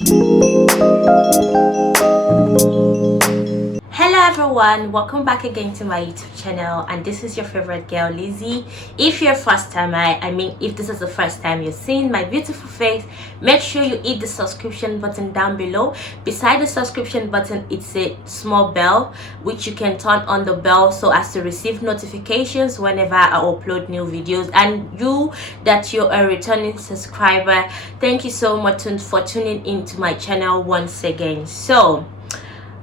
Hello everyone, welcome back again to my YouTube channel, and this is your favorite girl Lizzie. If you're a first timer, if this is the first time you're seeing my beautiful face, make sure you hit the subscription button down below. Beside the subscription button, it's a small bell which you can turn on the bell so as to receive notifications whenever I upload new videos. And you're a returning subscriber, thank you so much for tuning into my channel once again. So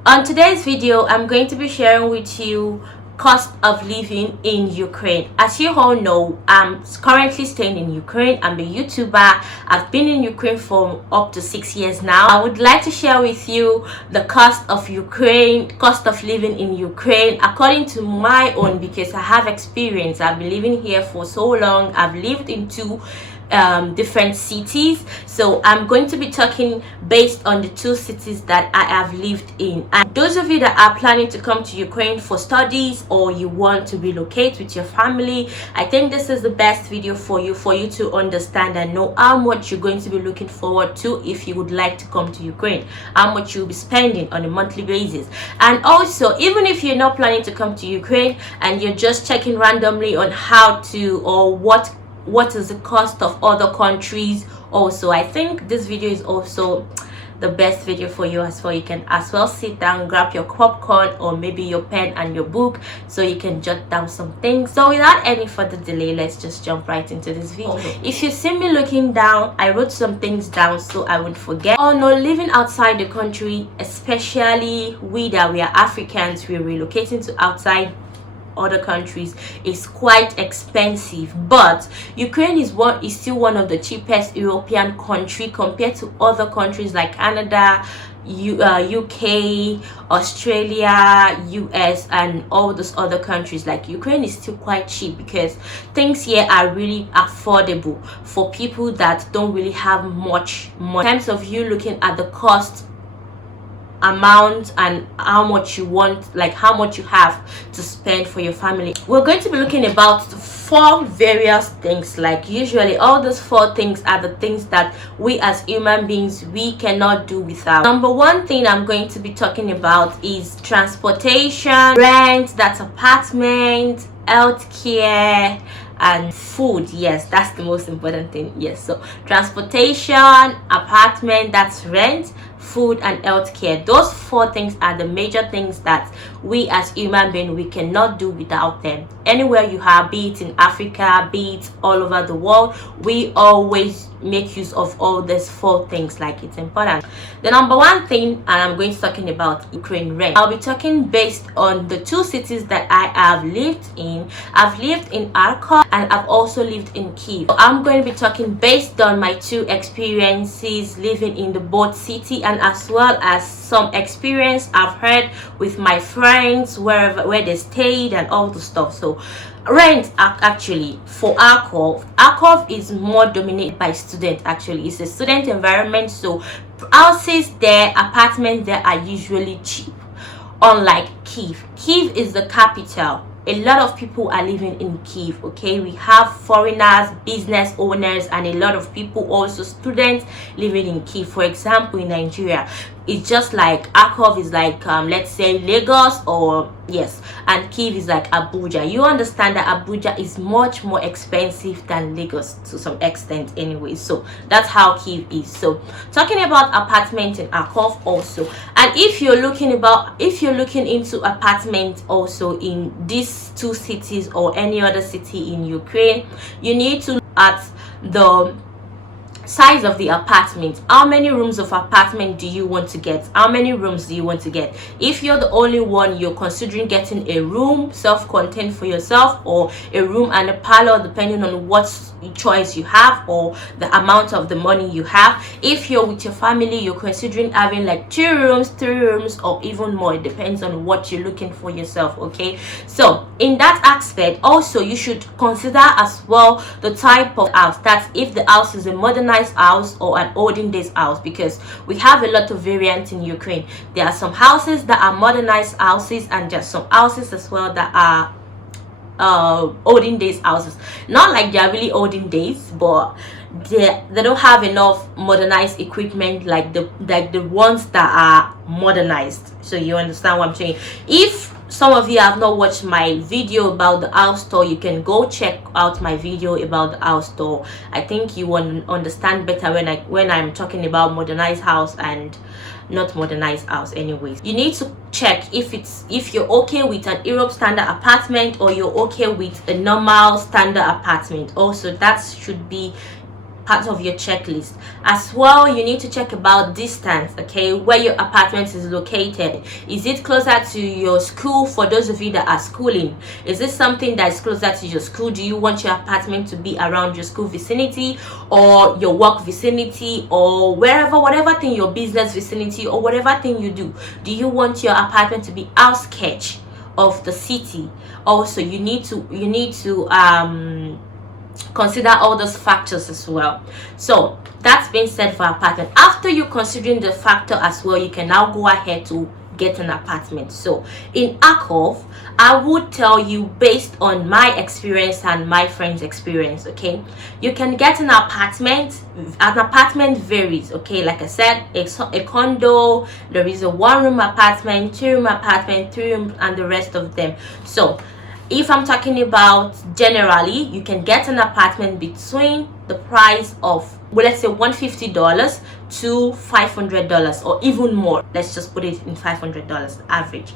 on today's video, I'm going to be sharing with you cost of living in Ukraine. As you all know, I'm currently staying in Ukraine. I'm a YouTuber. I've been in Ukraine for up to 6 years now. I would like to share with you the cost of living in Ukraine according to my own, because I have experience. I've been living here for so long. I've lived in two different cities, so I'm going to be talking based on the two cities that I have lived in. And those of you that are planning to come to Ukraine for studies, or you want to relocate with your family, I think this is the best video for you to understand and know how much you're going to be looking forward to if you would like to come to Ukraine, how much you'll be spending on a monthly basis. And also, even if you're not planning to come to Ukraine and you're just checking randomly on how to or what is the cost of other countries, also I think this video is also the best video for you as well. You can as well sit down, grab your popcorn or maybe your pen and your book so you can jot down some things. So without any further delay, let's just jump right into this video. If you see me looking down, I wrote some things down so I won't forget. Oh no, living outside the country, especially we are Africans, we're relocating to outside other countries, is quite expensive. But Ukraine is still one of the cheapest European country compared to other countries like Canada, UK, Australia, US, and all those other countries. Like Ukraine is still quite cheap because things here are really affordable for people that don't really have much money. In terms of you looking at the cost amount and how much you want, like how much you have to spend for your family, we're going to be looking about 4 various things. Like usually all those 4 things are the things that we as human beings we cannot do without. Number 1 thing I'm going to be talking about is transportation, rent, that's apartment, healthcare, and food. Yes, that's the most important thing. Yes, so transportation, apartment, that's rent, food, and healthcare. Those 4 things are the major things that we as human beings we cannot do without them. Anywhere you are, be it in Africa, be it all over the world, we always make use of all these 4 things. Like it's important. The number 1 thing, and I'm going to talking about Ukraine rent. I'll be talking based on the 2 cities that I have lived in. I've lived in Kharkov and I've also lived in Kiev. So I'm going to be talking based on my 2 experiences living in the both city, and as well as some experience I've heard with my friends where they stayed and all the stuff. So rent, actually for Kharkov is more dominated by students. Actually, it's a student environment, so houses there, apartments there are usually cheap, unlike Kiev. Kiev is the capital. A lot of people are living in Kiev. Okay, we have foreigners, business owners, and a lot of people, also students, living in Kiev. For example, in Nigeria, it's just like Kharkov is like let's say Lagos, or yes, and Kiev is like Abuja. You understand that Abuja is much more expensive than Lagos to some extent anyway. So that's how Kiev is. So talking about apartment in Kharkov also, and if you're looking into apartment also in these 2 cities or any other city in Ukraine, you need to look at the size of the apartment. How many rooms of apartment do you want to get? How many rooms do you want to get? If you're the only one, you're considering getting a room self-contained for yourself, or a room and a parlor, depending on what choice you have or the amount of the money you have. If you're with your family, you're considering having like 2 rooms, 3 rooms, or even more. It depends on what you're looking for yourself. Okay, so in that aspect also you should consider as well the type of house. That's if the house is a modernized house or an olden days house, because we have a lot of variants in Ukraine. There are some houses that are modernized houses, and just some houses as well that are olden days houses. Not like they are really olden days, but they don't have enough modernized equipment like the ones that are modernized. So you understand what I'm saying? If some of you have not watched my video about the house tour, you can go check out my video about the house tour. I think you will understand better when I'm talking about modernized house and not modernized house. Anyways, you need to check if you're okay with an Europe standard apartment or you're okay with a normal standard apartment. Also, that should be part of your checklist as well. You need to check about distance, okay, where your apartment is located. Is it closer to your school? For those of you that are schooling, is this something that is closer to your school? Do you want your apartment to be around your school vicinity or your work vicinity or whatever thing, your business vicinity or whatever thing you do? Do you want your apartment to be outskirts of the city? Also, you need to consider all those factors as well. So that's being said for apartment. After you considering the factor as well, you can now go ahead to get an apartment. So in Akov, I would tell you based on my experience and my friend's experience, okay, you can get an apartment. An apartment varies, okay. Like I said, a condo, there is a 1-room apartment, 2-room apartment, 3-room, and the rest of them. So if I'm talking about generally, you can get an apartment between the price of, well, let's say $150 to $500 or even more. Let's just put it in $500 average.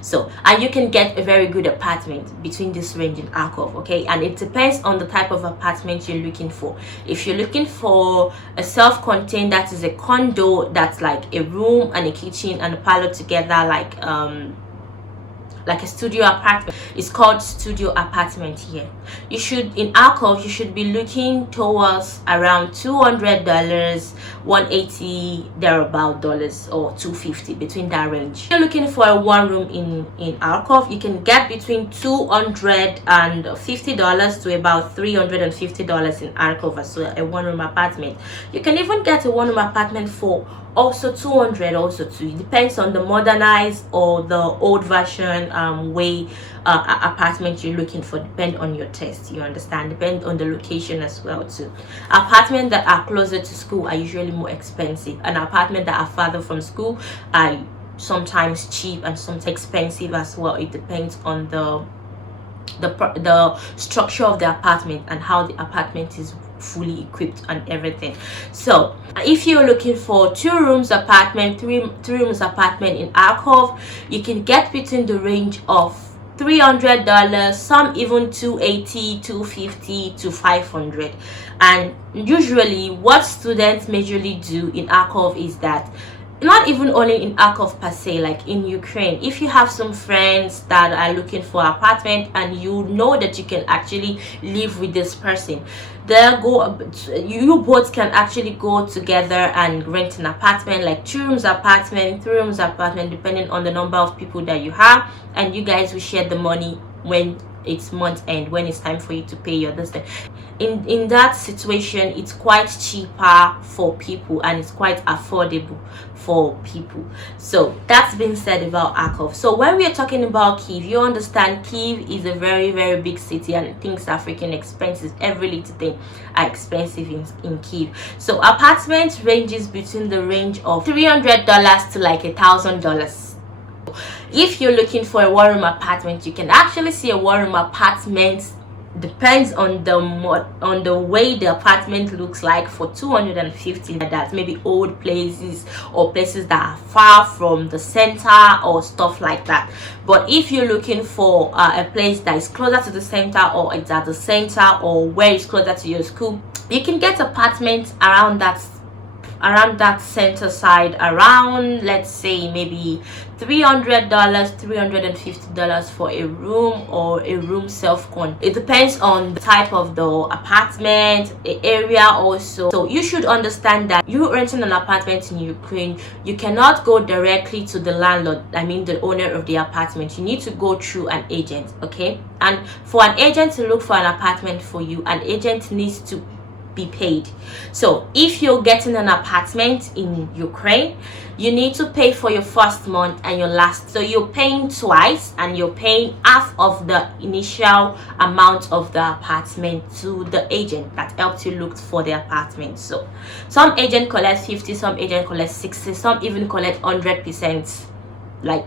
So, and you can get a very good apartment between this range in Akov, okay. And it depends on the type of apartment you're looking for. If you're looking for a self-contained, that is a condo, that's like a room and a kitchen and a parlor together, like a studio apartment, it's called studio apartment here. You should, in Akov, you should be looking towards around $200, $180 thereabout dollars, or $250, between that range. If you're looking for a 1-room in Akov, you can get between $250 to about $350 in Akov as well, a 1-room apartment. You can even get a 1-room apartment for also $200 also too. It depends on the modernized or the old version way apartment you're looking for. Depend on your taste, you understand. Depend on the location as well too. Apartments that are closer to school are usually more expensive, and apartments that are farther from school are sometimes cheap and sometimes expensive as well. It depends on the structure of the apartment and how the apartment is fully equipped and everything. So if you're looking for 2-rooms apartment, 3 rooms apartment in Akov, you can get between the range of $300, some even $280, $250 to $500. And usually what students majorly do in Akov is that, not even only in Akov per se, like in Ukraine, if you have some friends that are looking for apartment and you know that you can actually live with this person, you both can actually go together and rent an apartment, like 2-rooms apartment, 3-rooms apartment, depending on the number of people that you have, and you guys will share the money when it's month end, when it's time for you to pay your distance. In that situation, it's quite cheaper for people and it's quite affordable for people. So that's been said about Akov. So when we are talking about Kyiv, you understand Kyiv is a very, very big city and things are freaking expensive. Every little thing are expensive in Kyiv. So apartment ranges between the range of $300 to like $1,000. If you're looking for a 1-room apartment, you can actually see a 1-room apartment, depends on the way the apartment looks like, for $250. That maybe old places or places that are far from the center or stuff like that. But if you're looking for a place that is closer to the center, or it's at the center, or where it's closer to your school, you can get apartments around that center side, around, let's say, maybe $300, $350 for a room or a room self-con. It depends on the type of the apartment, the area also. So you should understand that you renting an apartment in Ukraine, you cannot go directly to the landlord, I mean the owner of the apartment. You need to go through an agent, okay? And for an agent to look for an apartment for you, an agent needs to be paid. So if you're getting an apartment in Ukraine, you need to pay for your first month and your last. So you're paying twice, and you're paying half of the initial amount of the apartment to the agent that helped you look for the apartment. So some agent collects 50, some agent collects 60, some even collect 100%. Like,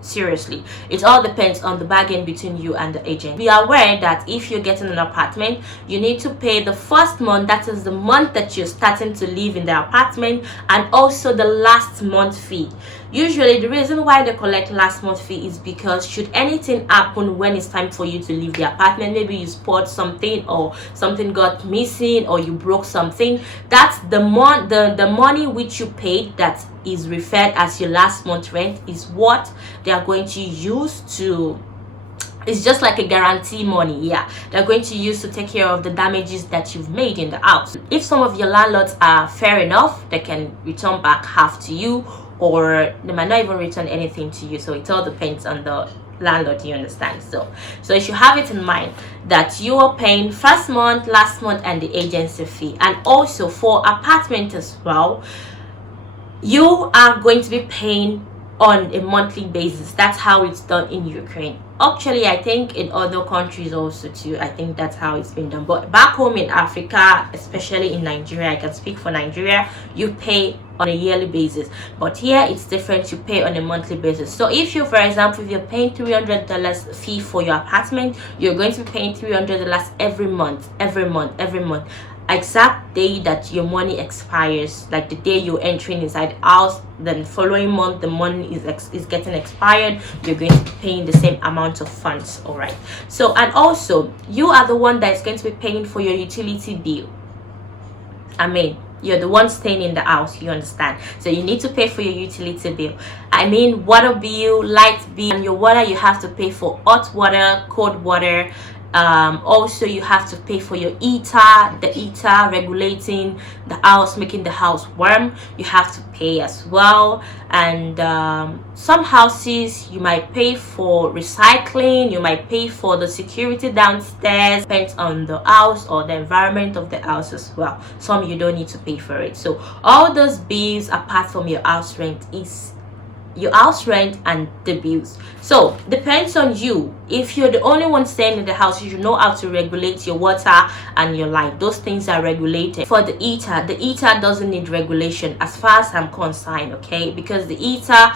seriously, it all depends on the bargain between you and the agent. Be aware that if you're getting an apartment, you need to pay the first month, that is the month that you're starting to live in the apartment, and also the last month fee. Usually the reason why they collect last month fee is because should anything happen when it's time for you to leave the apartment, maybe you spot something, or something got missing, or you broke something, that's the money which you paid that is referred as your last month rent is what they are going to use to, it's just like a guarantee money. Yeah, they're going to use to take care of the damages that you've made in the house. If some of your landlords are fair enough, they can return back half to you, or they might not even return anything to you. So it all depends on the landlord, you understand? So you should have it in mind that you are paying first month, last month, and the agency fee. And also for apartment as well, you are going to be paying on a monthly basis. That's how it's done in Ukraine. Actually, I think in other countries also too, I think that's how it's been done. But back home in Africa, especially in Nigeria, I can speak for Nigeria, you pay on a yearly basis. But here it's different, you pay on a monthly basis. So if you, for example, if you're paying $300 fee for your apartment, you're going to be paying $300 every month. Exact day that your money expires, like the day you're entering inside the house, then following month the money is getting expired, you're going to be paying the same amount of funds. All right. So, and also you are the one that is going to be paying for your utility bill. I mean, you're the one staying in the house, you understand? So you need to pay for your utility bill. I mean, water bill, light bill, and your water you have to pay for hot water, cold water. Also you have to pay for your heater, the heater regulating the house, making the house warm, you have to pay as well. And some houses you might pay for recycling, you might pay for the security downstairs, depends on the house or the environment of the house as well. Some you don't need to pay for it. So all those bills apart from your house rent is your house rent and the bills. So depends on you. If you're the only one staying in the house, you should know how to regulate your water and your light. Those things are regulated. For the heater doesn't need regulation as far as I'm concerned, okay? Because the heater,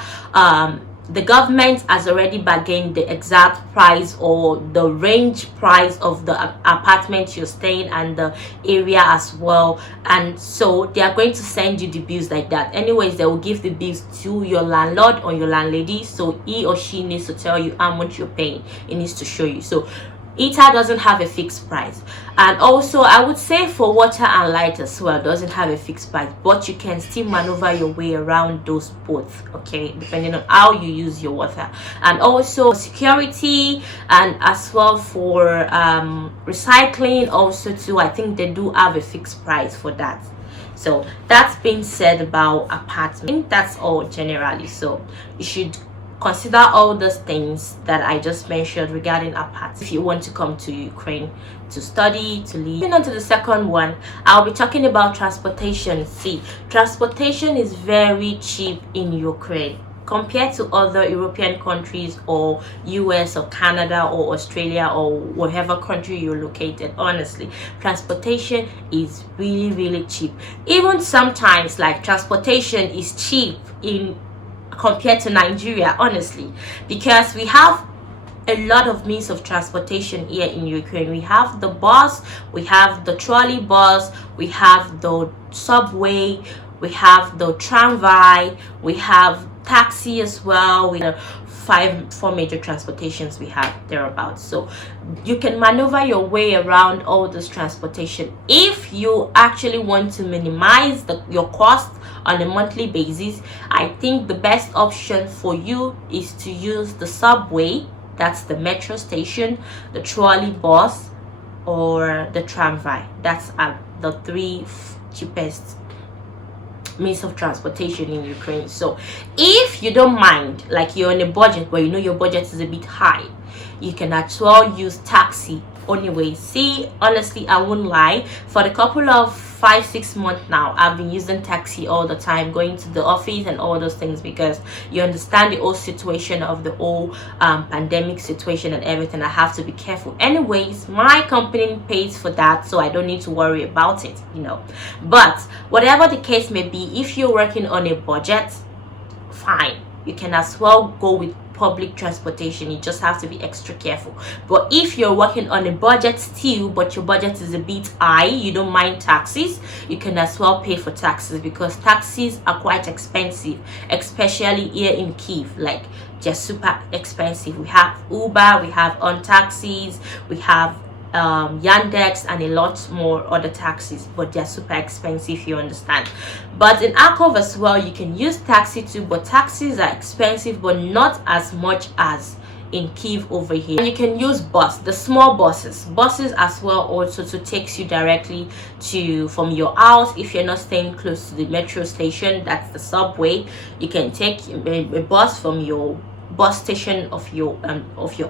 the government has already bargained the exact price or the range price of the apartment you're staying and the area as well, and so they are going to send you the bills like that. Anyways, they will give the bills to your landlord or your landlady, so he or she needs to tell you how much you're paying. It needs to show you. So heater doesn't have a fixed price, and also I would say for water and light as well doesn't have a fixed price, but you can still maneuver your way around those both, okay, depending on how you use your water. And also security, and as well for recycling also too, I think they do have a fixed price for that. So that's being said about apartment, that's all generally. So you should consider all those things that I just mentioned regarding apartments if you want to come to Ukraine to study, to live. Moving on to the second one, I'll be talking about transportation. See, transportation is very cheap in Ukraine compared to other European countries or US or Canada or Australia or whatever country you're located. Honestly, transportation is really cheap. Even sometimes, like, transportation is cheap in compared to Nigeria, honestly, because we have a lot of means of transportation here in Ukraine. We have the bus, we have the trolley bus, we have the subway, we have the tramway, we have taxi as well. We have four major transportations we have thereabouts. So you can maneuver your way around all this transportation. If you actually want to minimize your cost on a monthly basis, I think the best option for you is to use the subway, that's the metro station, the trolley bus, or the tramway. That's the three cheapest means of transportation in Ukraine. So if you don't mind, like you're on a budget but you know your budget is a bit high, you can as well use taxi anyway. See, honestly, I won't lie, for the couple of 5-6 months now, I've been using taxi all the time, going to the office and all those things, because you understand the whole situation of the whole pandemic situation and everything. I have to be careful. Anyways, my company pays for that, so I don't need to worry about it, you know. But whatever the case may be, if you're working on a budget, fine, you can as well go with public transportation. You just have to be extra careful. But if you're working on a budget still, but your budget is a bit high, you don't mind taxis, you can as well pay for taxis, because taxis are quite expensive, especially here in Kiev. Like, they're super expensive. We have Uber, we have on taxis, we have Yandex, and a lot more other taxis, but they're super expensive, you understand. But in Akov as well, you can use taxi too, but taxis are expensive, but not as much as in Kiev over here. And you can use the small buses as well, also, to takes you directly to from your house. If you're not staying close to the metro station, that's the subway, you can take a bus from your bus station of your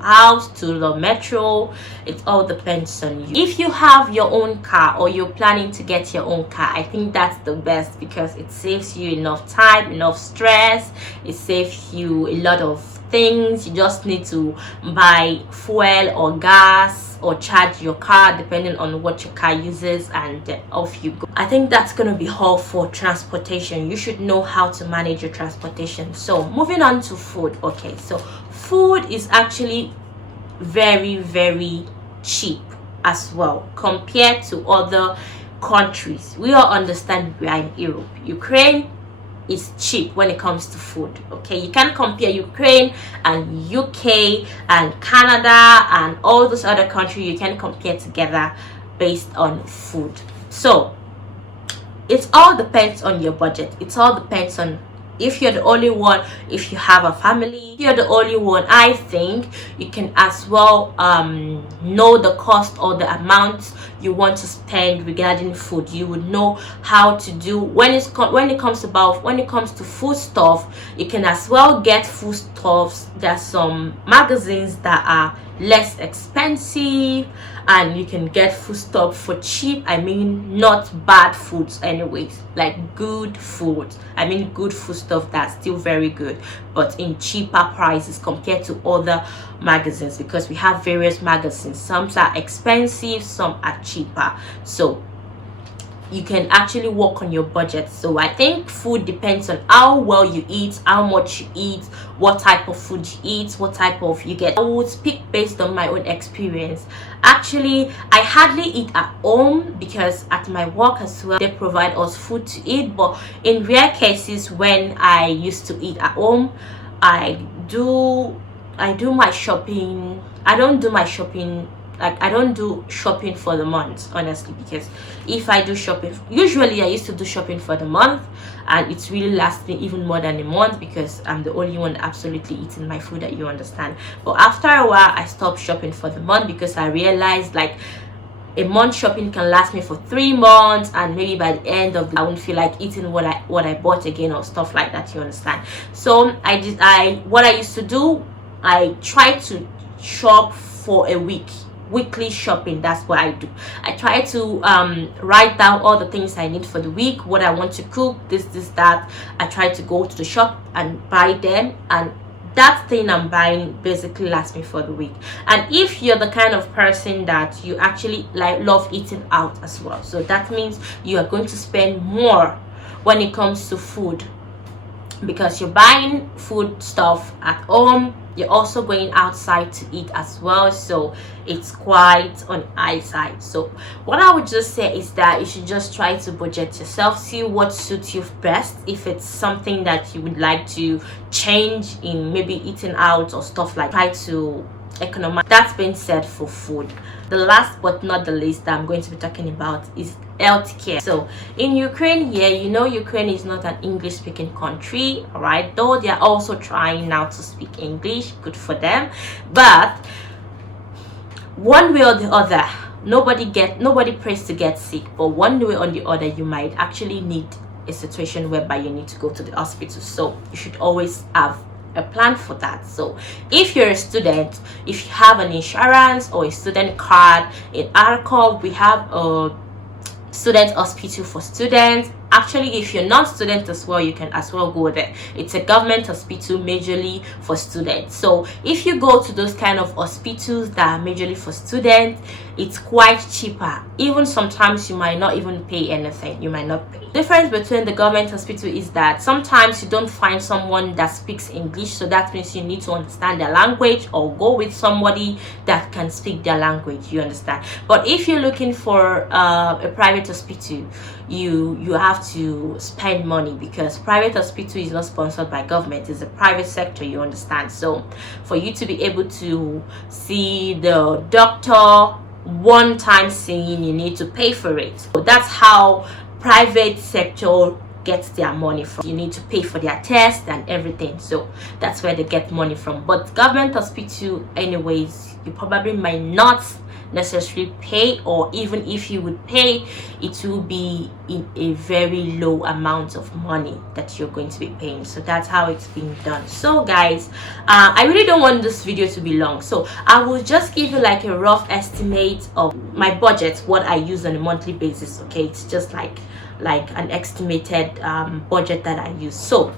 house to the metro. It all depends on you. If you have your own car, or you're planning to get your own car, I think that's the best, because it saves you enough time, enough stress. It saves you a lot of things. You just need to buy fuel or gas, or charge your car depending on what your car uses, and off you go. I think that's gonna be all for transportation. You should know how to manage your transportation. So moving on to food. Okay, so food is actually very, very cheap as well compared to other countries. We all understand we are in Europe. Ukraine is cheap when it comes to food. Okay, you can't compare Ukraine and UK and Canada and all those other countries. You can compare together based on food. So it all depends on your budget. It all depends on if you're the only one, if you have a family. If you're the only one, I think you can as well know the cost or the amount you want to spend regarding food. You would know how to do when it comes to food stuff. You can as well get food stuffs. There's some magazines that are less expensive, and you can get food stuff for cheap. I mean, not bad foods anyways, like good food. I mean, good food stuff that's still very good, but in cheaper prices compared to other magazines, because we have various magazines. Some are expensive, some are cheaper, so you can actually work on your budget. So I think food depends on how well you eat, how much you eat, what type of food you eat, what type of you get. I would speak based on my own experience. Actually, I hardly eat at home, because at my work as well, they provide us food to eat. But in rare cases, when I used to eat at home, I do my shopping. I don't do my shopping, like, I don't do shopping for the month, honestly, because if I do shopping, usually I used to do shopping for the month, and it's really lasts me even more than a month, because I'm the only one absolutely eating my food, that you understand. But after a while, I stopped shopping for the month, because I realized, like, a month shopping can last me for 3 months, and maybe by the end of I won't feel like eating what I bought again, or stuff like that, you understand. So what I used to do, I try to shop for a weekly shopping. That's what I do. I try to write down all the things I need for the week, what I want to cook, this, that. I try to go to the shop and buy them, and that thing I'm buying basically lasts me for the week. And if you're the kind of person that you actually love eating out as well, so that means you are going to spend more when it comes to food, because you're buying food stuff at home, you're also going outside to eat as well, so it's quite on high side. So what I would just say is that you should just try to budget yourself, see what suits you best. If it's something that you would like to change in, maybe eating out or stuff like, try to economize. That's been said for food. The last but not the least that I'm going to be talking about is healthcare. So in Ukraine, yeah, you know, Ukraine is not an English speaking country, all right, though they are also trying now to speak English. Good for them. But one way or the other, nobody prays to get sick, but one way or the other, you might actually need a situation whereby you need to go to the hospital. So you should always have a plan for that. So if you're a student, if you have an insurance or a student card, in ARCOV we have a student hospital for students. Actually, if you're not student as well, you can as well go there. It's a government hospital majorly for students. So if you go to those kind of hospitals that are majorly for students, it's quite cheaper. Even sometimes you might not even pay anything. You might not pay. The difference between the government hospital is that sometimes you don't find someone that speaks English, so that means you need to understand their language or go with somebody that can speak their language, you understand. But if you're looking for a private hospital, you have to spend money, because private hospital is not sponsored by government, it's a private sector, you understand. So for you to be able to see the doctor one time seeing, you need to pay for it. So that's how private sector gets their money from. You need to pay for their tests and everything, so that's where they get money from. But government hospital anyways, you probably might not necessarily pay, or even if you would pay, it will be in a very low amount of money that you're going to be paying. So that's how it's being done. So guys, I really don't want this video to be long, so I will just give you like a rough estimate of my budget, what I use on a monthly basis. Okay, it's just like an estimated budget that I use. So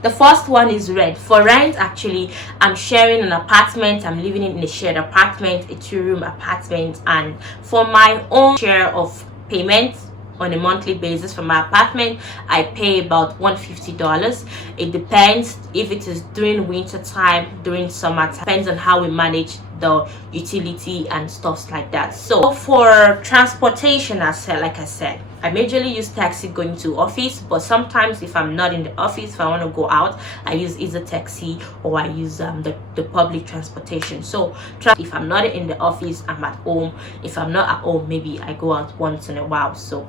the first one is rent. For rent, actually, I'm sharing an apartment. I'm living in a shared apartment, a 2-room apartment. And for my own share of payment on a monthly basis for my apartment, I pay about $150. It depends if it is during winter time, during summer time. Depends on how we manage the utility and stuff like that. So for transportation, like I said, I majorly use taxi going to office, but sometimes if I'm not in the office, if I want to go out, I use either taxi or I use the public transportation. So if I'm not in the office, I'm at home. If I'm not at home, maybe I go out once in a while. So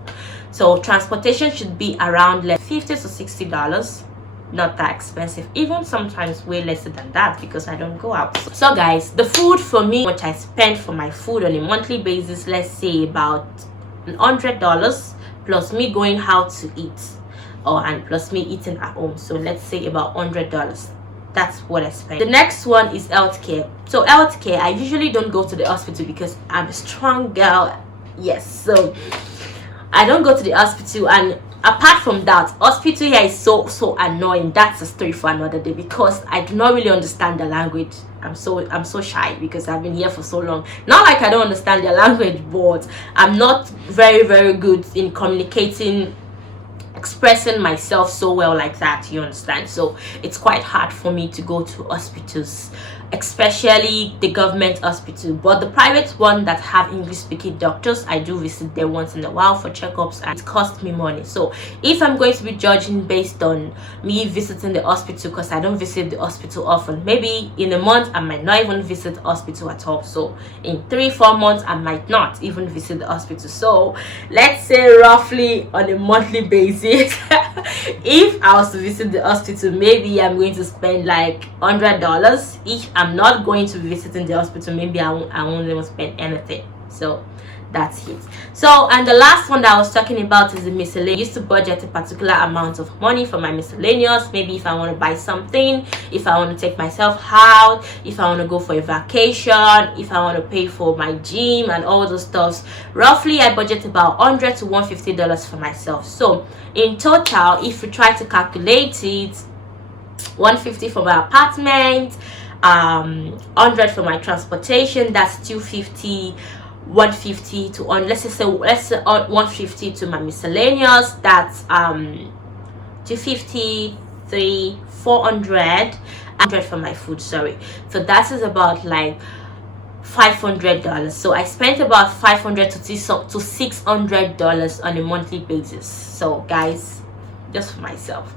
transportation should be around like $50 to $60. Not that expensive, even sometimes way lesser than that, because I don't go out. So guys, the food for me, what I spend for my food on a monthly basis, let's say about $100 plus me going out to eat, and plus me eating at home. So let's say about $100. That's what I spend. The next one is healthcare. So healthcare, I usually don't go to the hospital because I'm a strong girl. Yes, so I don't go to the hospital. And apart from that, hospital here is so annoying. That's a story for another day, because I do not really understand the language. I'm so shy because I've been here for so long. Not like I don't understand their language, but I'm not very good in communicating, expressing myself so well like that, you understand. So it's quite hard for me to go to hospitals, especially the government hospital. But the private one that have English speaking doctors, I do visit them once in a while for checkups, and it costs me money. So if I'm going to be judging based on me visiting the hospital, because I don't visit the hospital often, maybe in a month I might not even visit the hospital at all. So in 3-4 months I might not even visit the hospital. So let's say roughly on a monthly basis, if I was to visit the hospital, maybe I'm going to spend like $100. If I'm not going to be visiting the hospital, maybe I won't even spend anything. So that's it. So, and the last one that I was talking about is the miscellaneous. I used to budget a particular amount of money for my miscellaneous. Maybe if I want to buy something, if I want to take myself out, if I want to go for a vacation, if I want to pay for my gym and all those stuff, roughly I budget about $100 to $150 for myself. So in total, if you try to calculate it, $150 for my apartment, $100 for my transportation, that's $250. $150 to let's say $150 to my miscellaneous, that's $250, $400 for my food, sorry. So that is about like $500. So I spent about $500 to $600 on a monthly basis. So guys, just for myself.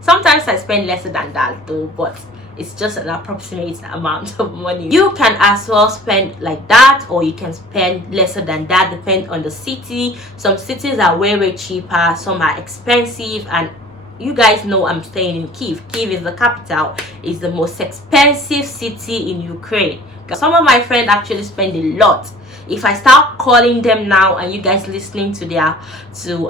Sometimes I spend lesser than that though, but it's just an approximate amount of money. You can as well spend like that, or you can spend lesser than that, depend on the city. Some cities are way cheaper, some are expensive, and you guys know I'm staying in Kyiv. Kyiv is the capital, is the most expensive city in Ukraine. Some of my friends actually spend a lot if I start calling them now and you guys listening to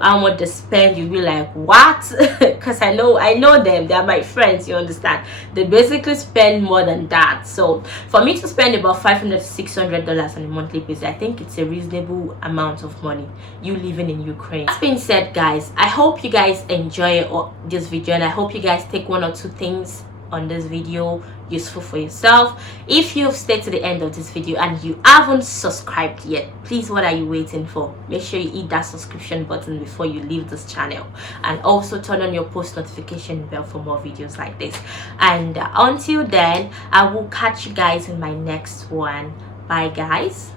how much they spend, you'll be like, what? Because I know them, they are my friends, you understand. They basically spend more than that. So for me to spend about $500 to $600 on a monthly basis, I think it's a reasonable amount of money, you living in Ukraine. That being said, guys, I hope you guys enjoy this video, and I hope you guys take one or two things on this video useful for yourself. If you've stayed to the end of this video and you haven't subscribed yet, please, what are you waiting for? Make sure you hit that subscription button before you leave this channel, and also turn on your post notification bell for more videos like this. And until then, I will catch you guys in my next one. Bye guys.